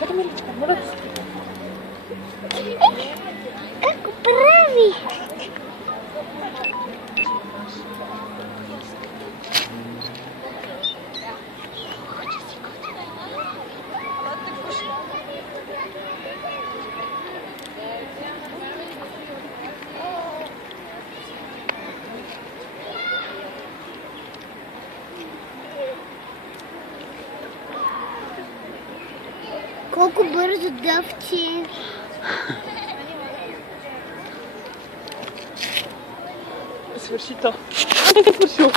Чакай, Миричка, моля да се. Как го прави? Колко бързо дъвче. Свърши то. Не е свършил.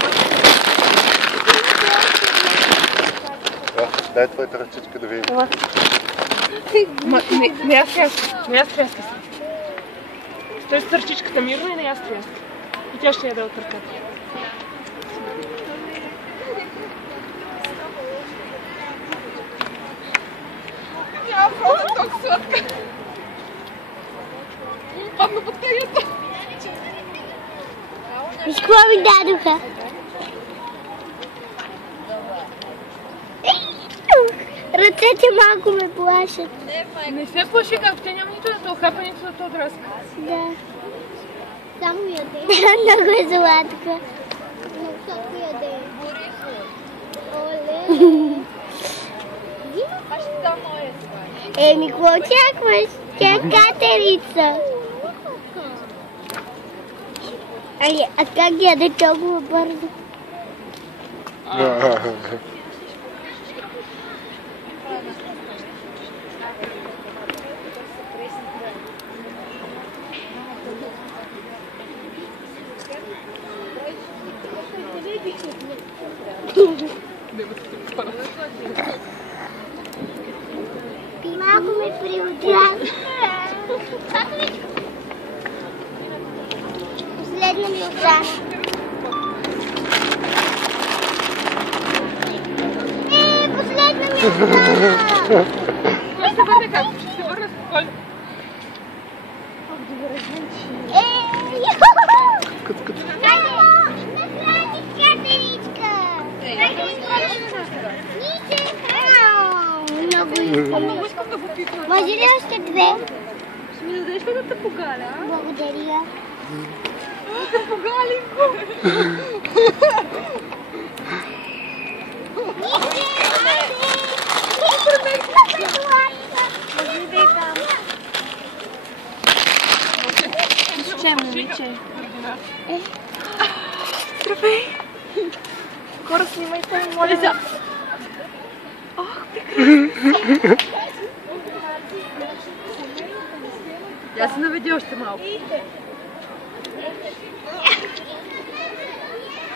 Дай твоята ръчичка да видим. Не я стряска. Не я стряска се. Стой с ръчичката мирно и не я стряска. И тя ще яде от ръката. Няма просто толкова сладка. Падна батерията. Виж какво ми дадоха? Ръцете малко ме плашат. Не се плаши, как те няма нито да те охапа, нито да те отраска. Да. Само яде. Много е сладка. Много сладко яде. Оле. Еми, какво очакваш? Тя е катерица. А как яде толкова бързо? Малко ме приудря. Последна ми остана. Последна ми остана. Ще се върне как? Ще се върне спокойно. Добре, звънчи. Наслади катеричка. Много искам. Много искам да го пипна. Може ли още две? Ще ми дадеш ли да те погаля? Благодаря. Да те погалим го. Че, момиче? Здравей! Хора, снимайте, моля за... Ох, прекрасно! Я се наведи още малко.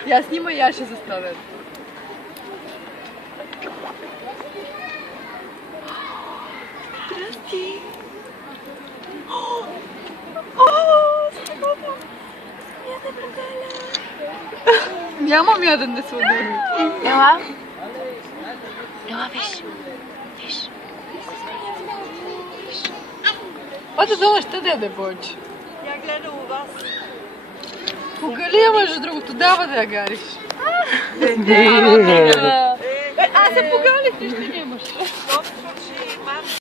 Я снимай, я ще заставя. Здрасти! Нямам яден да се удари. Ела? Ела, виж. Виж. Оте долу ще да яде повече. Я гледам у вас. Погали я, между другото, дава да я гариш. Аз се погалих, нищо нямаш.